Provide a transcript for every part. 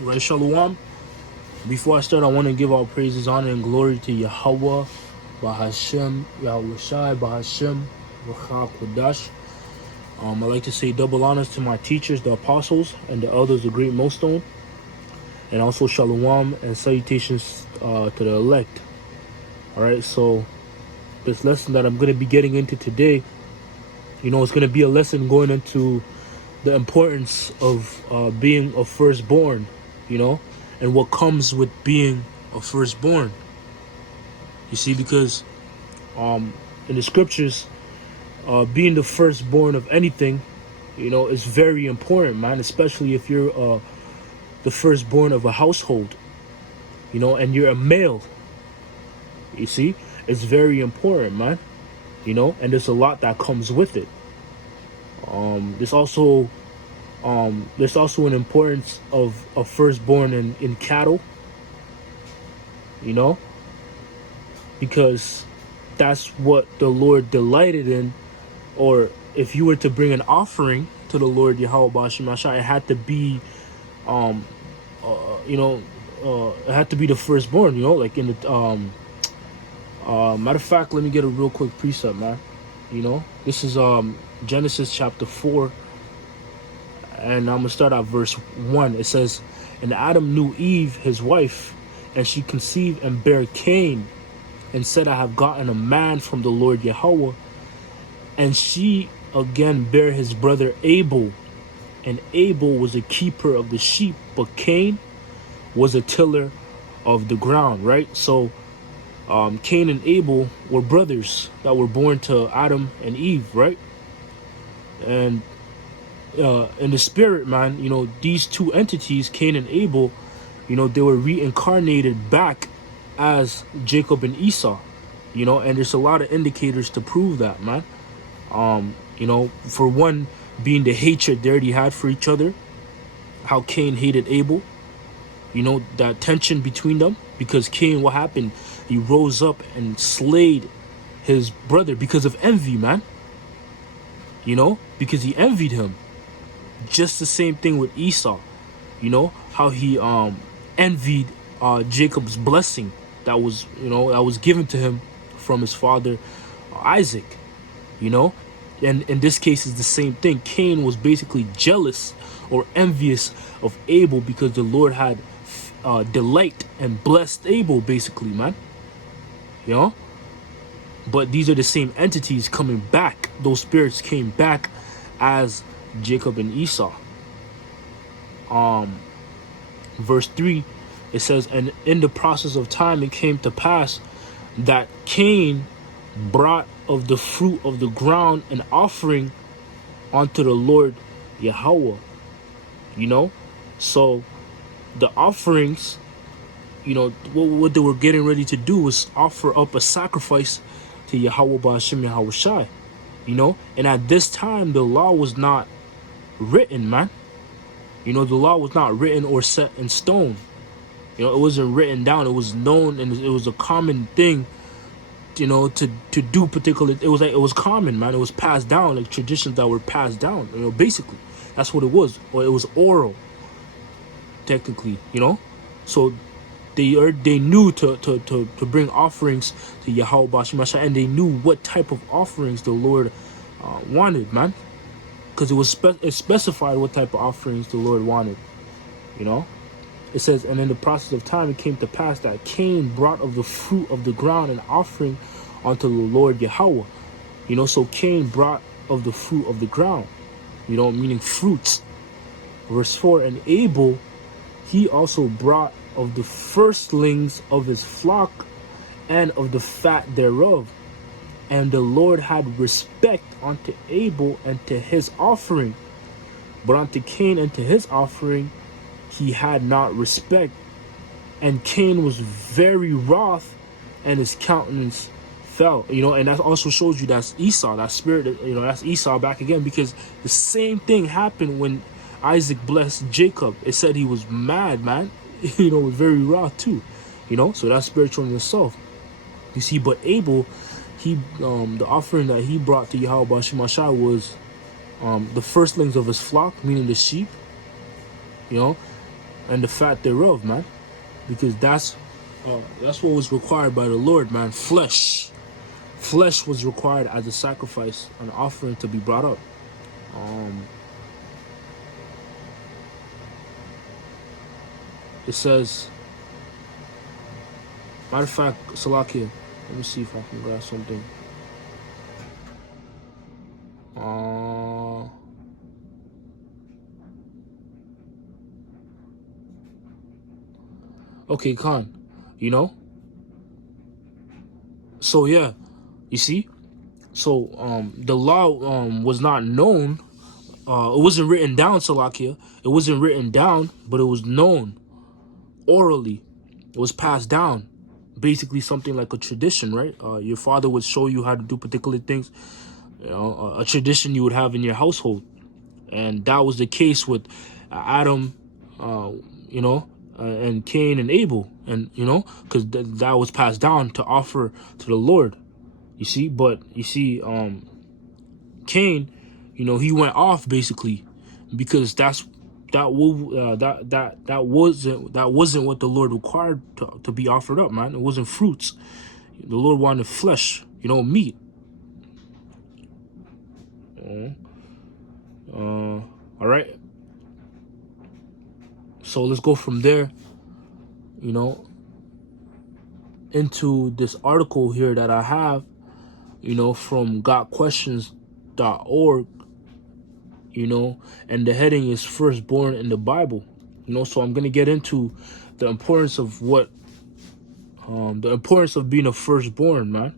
Right, Shalom. Before I start, I want to give all praises, honor, and glory to Yahweh, Bahashem, Yahweh Shai, Bahashem, Ruach Kodash. I'd like to say double honors to my teachers, the apostles, and the elders of Great Millstone, and also Shalom and salutations to the elect. All right, so this lesson that I'm going to be getting into today, it's going to be a lesson going into the importance of being a firstborn, and what comes with being a firstborn. You see, because in the scriptures, being the firstborn of anything, is very important, man. Especially if you're the firstborn of a household, and you're a male. You see, it's very important, man. And there's a lot that comes with it. There's also an importance of a firstborn in cattle, because that's what the Lord delighted in. Or if you were to bring an offering to the Lord Yahweh Bashim Ashai, it had to be it had to be the firstborn, like in the matter of fact, let me get a real quick precept, man. This is Genesis chapter 4, and I'm gonna start at verse 1. It says, "And Adam knew Eve his wife, and she conceived and bare Cain, and said, I have gotten a man from the Lord Yahweh. And she again bare his brother Abel, and Abel was a keeper of the sheep, but Cain was a tiller of the ground." Right? So Cain and Abel were brothers that were born to Adam and Eve, right? And in the spirit, man, these two entities, Cain and Abel, they were reincarnated back as Jacob and Esau, and there's a lot of indicators to prove that, man. For one, being the hatred they already had for each other, how Cain hated Abel, that tension between them, because Cain, what happened? He rose up and slayed his brother because of envy, man. Because he envied him. Just the same thing with Esau, how he envied Jacob's blessing that was given to him from his father Isaac, and in this case it's the same thing. Cain was basically jealous or envious of Abel because the Lord had delight and blessed Abel, basically, man. But these are the same entities coming back. Those spirits came back as Jacob and Esau. Verse 3, it says, "And in the process of time it came to pass that Cain brought of the fruit of the ground an offering unto the Lord Yahweh." So the offerings, what they were getting ready to do was offer up a sacrifice to Yahweh Ba'ashem Yahweh Shai, and at this time the law was not written, man. The law was not written or set in stone. It wasn't written down. It was known, and it was a common thing, to do particular. It was common, man. It was passed down, like traditions that were passed down. Basically, that's what it was. Or it was oral, technically. So they knew to bring offerings to Yahweh Bashim Masha, and they knew what type of offerings the Lord wanted, man. Because it specified what type of offerings the Lord wanted, It says, "And in the process of time it came to pass that Cain brought of the fruit of the ground an offering unto the Lord Yahweh." So Cain brought of the fruit of the ground, meaning fruits. Verse 4, "And Abel, he also brought of the firstlings of his flock and of the fat thereof. And the Lord had respect unto Abel and to his offering, but unto Cain and to his offering he had not respect. And Cain was very wroth, and his countenance fell." And that also shows you that's Esau, that spirit, that's Esau back again, because the same thing happened when Isaac blessed Jacob. It said he was mad, man. Was very wroth too. So that's spiritual in itself. You see, but Abel, he the offering that he brought to Yahweh Bashim Ashai was the firstlings of his flock, meaning the sheep, and the fat thereof, man, because that's what was required by the Lord, man. Flesh was required as a sacrifice, an offering to be brought up. It says, matter of fact, Salakia, let me see if I can grab something. Okay, Khan, you know? So yeah, you see? So the law was not known. It wasn't written down, Salakia. It wasn't written down, but it was known orally. It was passed down. Basically something like a tradition, right? Your father would show you how to do particular things. You know, a tradition you would have in your household. And that was the case with Adam, you know, and Cain and Abel. And, you know, because that was passed down to offer to the Lord. You see, but you see, Cain, you know, he went off basically because that wasn't what the Lord required to be offered up, man. It wasn't fruits. The Lord wanted flesh, you know, meat. All right. So let's go from there, you know, into this article here that I have, you know, from gotquestions.org, you know, and the heading is firstborn in the Bible, you know. So I'm going to get into the importance of the importance of being a firstborn, man.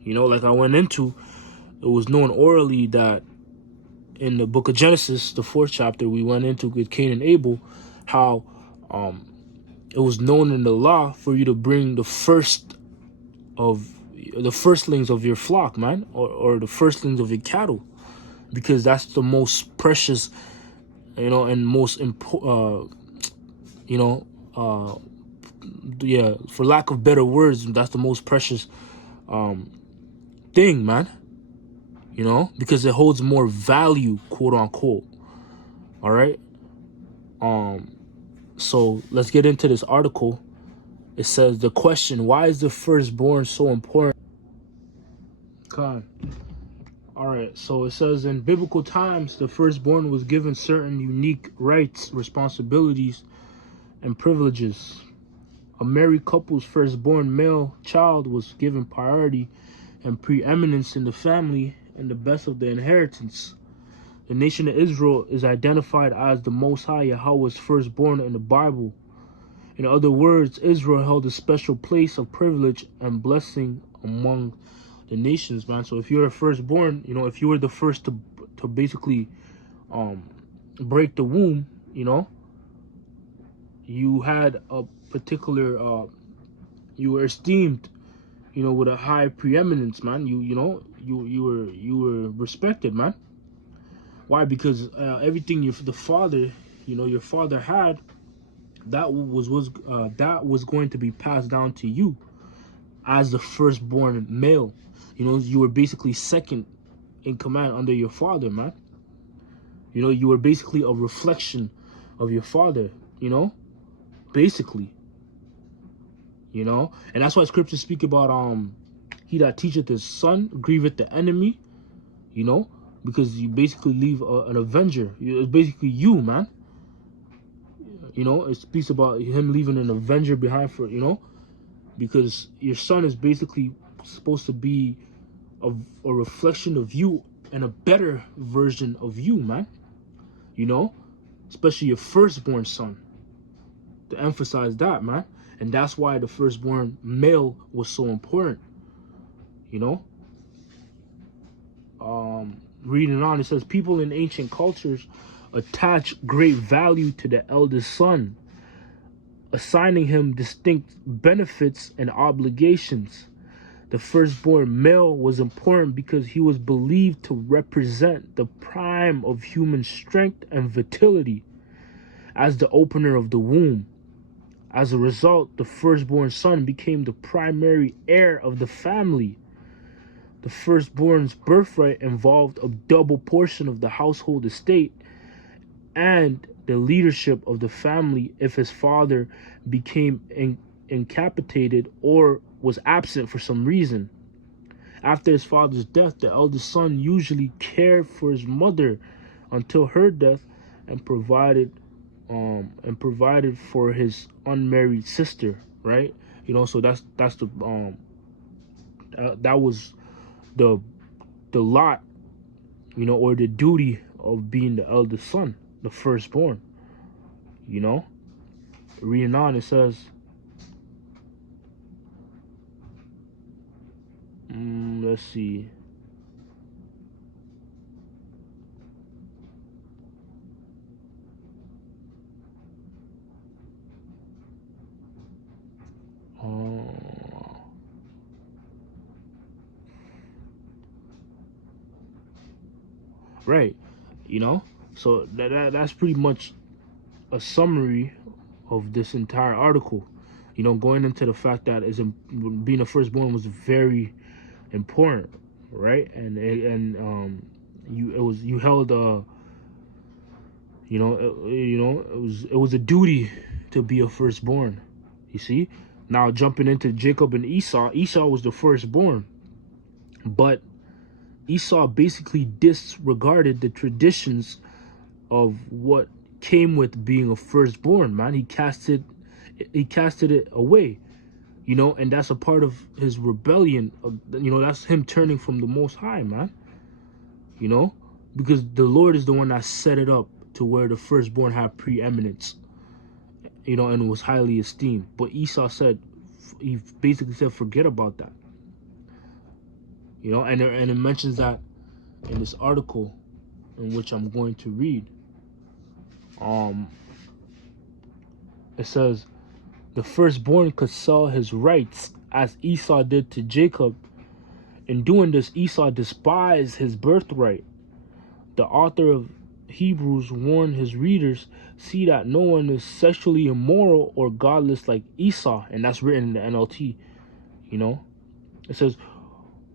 You know, like I went into, it was known orally that in the book of Genesis, the 4th chapter, we went into with Cain and Abel, how it was known in the law for you to bring the firstlings of your flock, man, or the firstlings of your cattle, because that's the most precious, you know, and most yeah, for lack of better words, that's the most precious thing, man. You know, because it holds more value, quote unquote. All right. So let's get into this article. It says the question: why is the firstborn so important? God. All right. So it says in biblical times, the firstborn was given certain unique rights, responsibilities, and privileges. A married couple's firstborn male child was given priority and preeminence in the family and the best of the inheritance. The nation of Israel is identified as the Most High Yahweh's firstborn in the Bible. In other words, Israel held a special place of privilege and blessing among the nations, man. So if you're a firstborn, you know, if you were the first to basically break the womb, you know, you had a particular you were esteemed, you know, with a high preeminence, man. You were respected, man. Why? Because everything the father, you know, your father had, that was going to be passed down to you as the firstborn male. You know, you were basically second in command under your father, man. You know, you were basically a reflection of your father, you know, basically. You know, and that's why scriptures speak about he that teacheth his son grieveth the enemy, you know, because you basically leave an avenger. It's basically you, man. You know, it speaks about him leaving an avenger behind for, you know, because your son is basically supposed to be a reflection of you and a better version of you, man. You know, especially your firstborn son. To emphasize that, man. And that's why the firstborn male was so important. You know, reading on, it says people in ancient cultures attach great value to the eldest son, assigning him distinct benefits and obligations. The firstborn male was important because he was believed to represent the prime of human strength and vitality as the opener of the womb. As a result, the firstborn son became the primary heir of the family. The firstborn's birthright involved a double portion of the household estate and the leadership of the family if his father became incapacitated or was absent for some reason. After his father's death, the eldest son usually cared for his mother until her death and provided for his unmarried sister, right? You know, so that's the that was the lot, you know, or the duty of being the eldest son, the firstborn. You know, reading on, it says, let's see. Right, you know, so that's pretty much a summary of this entire article. You know, going into the fact that being a firstborn was very important, right? You held it was a duty to be a firstborn. You see, now jumping into Jacob and Esau. Esau was the firstborn, but Esau basically disregarded the traditions of what came with being a firstborn. Man, he casted it away. You know, and that's a part of his rebellion. You know, that's him turning from the Most High, man. You know, because the Lord is the one that set it up to where the firstborn had preeminence, you know, and was highly esteemed. But Esau said, he basically said, forget about that. You know, and it mentions that in this article, in which I'm going to read. It says, the firstborn could sell his rights as Esau did to Jacob. In doing this, Esau despised his birthright. The author of Hebrews warned his readers, see that no one is sexually immoral or godless like Esau. And that's written in the NLT, you know. It says,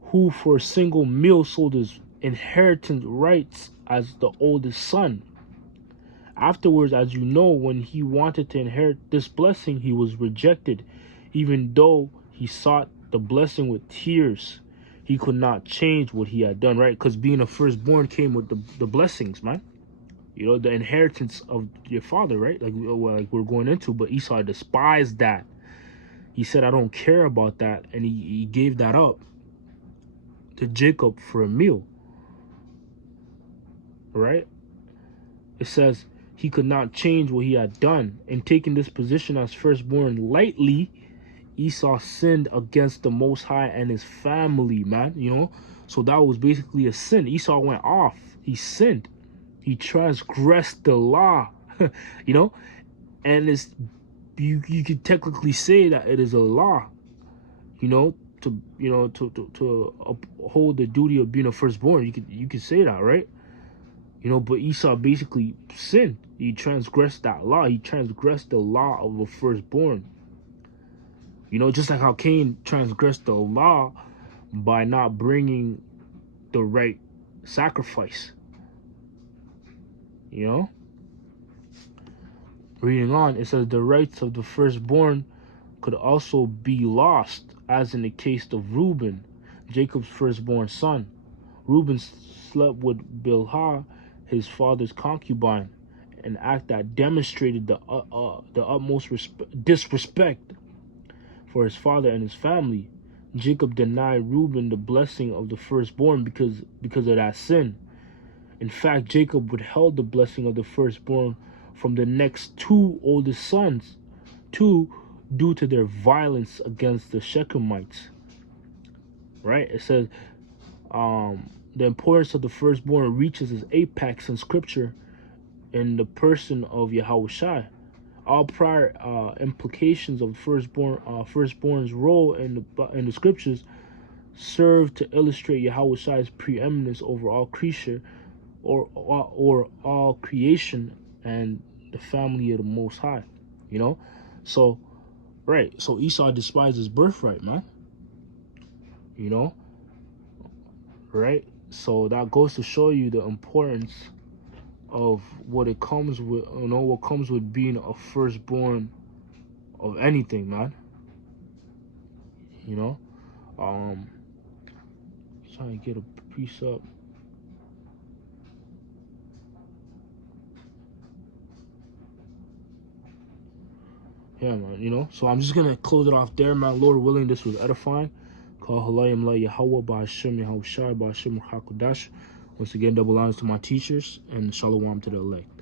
who for a single meal sold his inheritance rights as the oldest son. Afterwards, as you know, when he wanted to inherit this blessing, he was rejected. Even though he sought the blessing with tears, he could not change what he had done, right? Because being a firstborn came with the blessings, man. You know, the inheritance of your father, right? Like we're going into, but Esau despised that. He said, I don't care about that. And he gave that up to Jacob for a meal, right? It says, he could not change what he had done. In taking this position as firstborn lightly, Esau sinned against the Most High and his family, man. You know, so that was basically a sin. Esau went off. He sinned. He transgressed the law. You know, and you could technically say that it is a law. You know, to uphold the duty of being a firstborn. You could say that, right? You know, but Esau basically sinned. He transgressed that law. He transgressed the law of a firstborn. You know, just like how Cain transgressed the law by not bringing the right sacrifice. You know? Reading on, it says the rights of the firstborn could also be lost, as in the case of Reuben, Jacob's firstborn son. Reuben slept with Bilhah, his father's concubine, an act that demonstrated the utmost disrespect for his father and his family. Jacob denied Reuben the blessing of the firstborn because of that sin. In fact, Jacob withheld the blessing of the firstborn from the next two oldest sons, due to their violence against the Shechemites. Right? It says, the importance of the firstborn reaches its apex in scripture in the person of Yahushua. All prior implications of firstborn's role in the scriptures serve to illustrate Yahushua's preeminence over all creature or all creation and the family of the Most High. You know, so right. So Esau despised his birthright, man. You know, right. So that goes to show you the importance of what it comes with, what comes with being a firstborn of anything, man. You know, trying to get a piece up. Yeah, man. So I'm just gonna close it off there, man. Lord willing, this was edifying. Call Halayim La Yahweh Ba'Hashem Yahweh Shai Ba'Hashem Hakodash. Once again, double honors to my teachers and shalom to the elect.